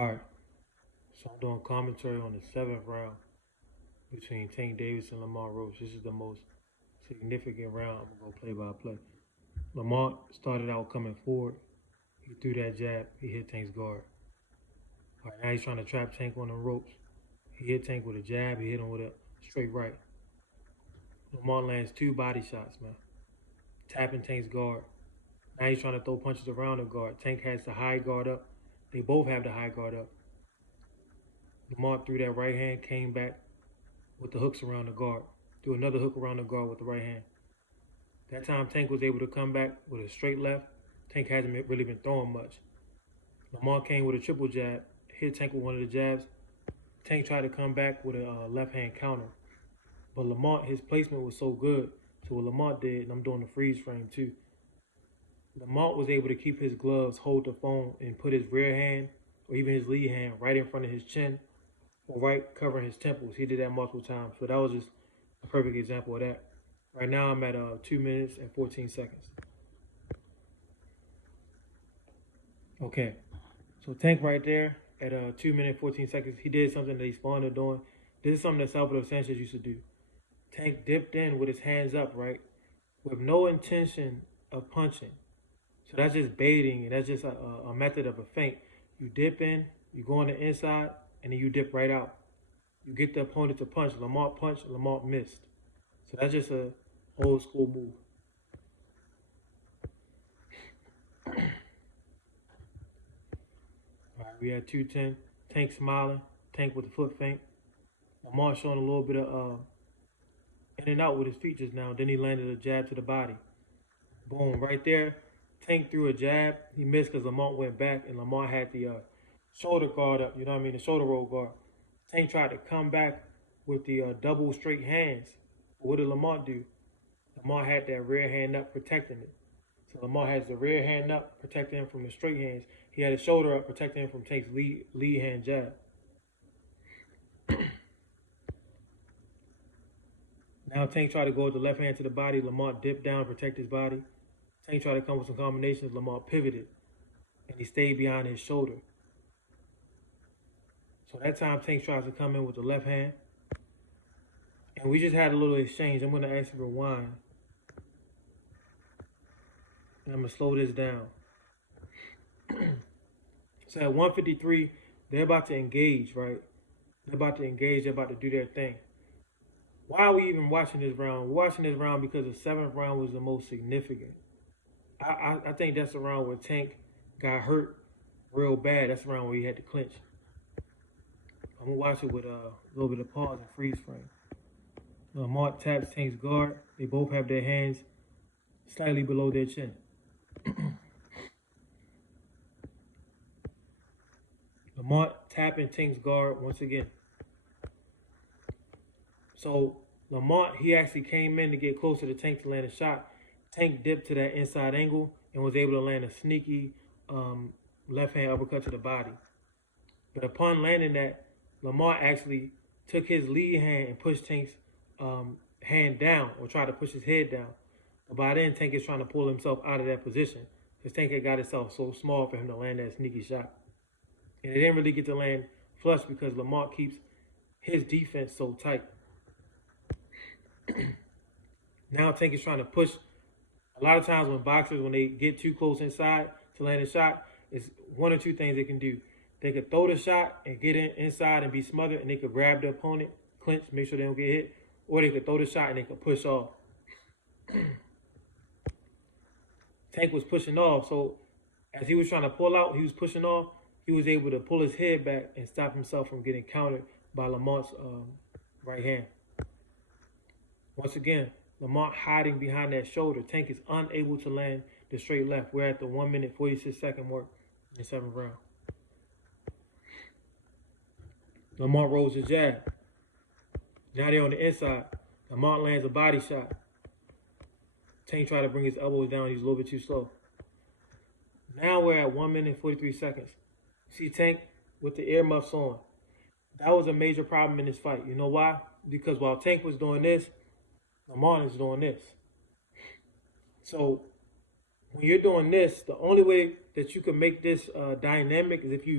Alright, so I'm doing commentary on the 7th round between Tank Davis and Lamont Roach. This is the most significant round. I'm going to go play by play. Lamont started out coming forward. He threw that jab. He hit Tank's guard. Alright, now he's trying to trap Tank on the ropes. He hit Tank with a jab. He hit him with a straight right. Lamont lands 2 body shots, man. Tapping Tank's guard. Now he's trying to throw punches around the guard. Tank has the high guard up. They both have the high guard up. Lamont threw that right hand, came back with the hooks around the guard. Threw another hook around the guard with the right hand. That time Tank was able to come back with a straight left. Tank hasn't really been throwing much. Lamont came with a triple jab, hit Tank with one of the jabs. Tank tried to come back with a left hand counter. But Lamont, his placement was so good. So what Lamont did, and I'm doing the freeze frame too, Lamont was able to keep his gloves, hold the phone, and put his rear hand or even his lead hand right in front of his chin or right covering his temples. He did that multiple times. So that was just a perfect example of that. Right now I'm at 2 minutes and 14 seconds. Okay, so Tank right there at 2 minutes 14 seconds, he did something that he's fond of doing. This is something that Salvador Sanchez used to do. Tank dipped in with his hands up, right, with no intention of punching. So that's just baiting, and that's just a method of a feint. You dip in, you go on the inside, and then you dip right out. You get the opponent to punch. Lamont punched, Lamont missed. So that's just a old school move. All right, we had 210. Tank smiling. Tank with the foot feint. Lamont showing a little bit of in and out with his feet just now. Then he landed a jab to the body. Boom, right there. Tank threw a jab. He missed because Lamont went back, and Lamont had the shoulder guard up. You know what I mean? The shoulder roll guard. Tank tried to come back with the double straight hands. What did Lamont do? Lamont had that rear hand up protecting it. So Lamont has the rear hand up protecting him from the straight hands. He had his shoulder up protecting him from Tank's lead hand jab. Now Tank tried to go with the left hand to the body. Lamont dipped down, protect his body. Tank tried to come with some combinations. Lamont pivoted, and he stayed behind his shoulder. So that time Tank tries to come in with the left hand. And we just had a little exchange. I'm going to actually rewind. And I'm going to slow this down. So at 153, they're about to engage, right? They're about to engage. They're about to do their thing. Why are we even watching this round? We're watching this round because the 7th round was the most significant. I think that's the round where Tank got hurt real bad. That's the round where he had to clinch. I'm going to watch it with a little bit of pause and freeze frame. Lamont taps Tank's guard. They both have their hands slightly below their chin. Lamont tapping Tank's guard once again. So Lamont, he actually came in to get closer to Tank to land a shot. Tank dipped to that inside angle and was able to land a sneaky left hand uppercut to the body. But upon landing that, Lamont actually took his lead hand and pushed Tank's hand down, or tried to push his head down. But by then, Tank is trying to pull himself out of that position because Tank had got himself so small for him to land that sneaky shot. And it didn't really get to land flush because Lamont keeps his defense so tight. Now Tank is trying to push. A lot of times when boxers, when they get too close inside to land a shot, it's one or two things they can do. They could throw the shot and get inside and be smothered, and they could grab the opponent, clinch, make sure they don't get hit. Or they could throw the shot and they could push off. Tank was pushing off, so as he was trying to pull out, he was pushing off. He was able to pull his head back and stop himself from getting countered by Lamont's right hand. Once again, Lamont hiding behind that shoulder. Tank is unable to land the straight left. We're at the 1 minute 46 second mark in the 7th round. Lamont rolls his jab. Now they're on the inside. Lamont lands a body shot. Tank tried to bring his elbows down. He's a little bit too slow. Now we're at 1 minute 43 seconds. See Tank with the earmuffs on. That was a major problem in this fight. You know why? Because while Tank was doing this, Lamont is doing this. So when you're doing this, the only way that you can make this dynamic is if you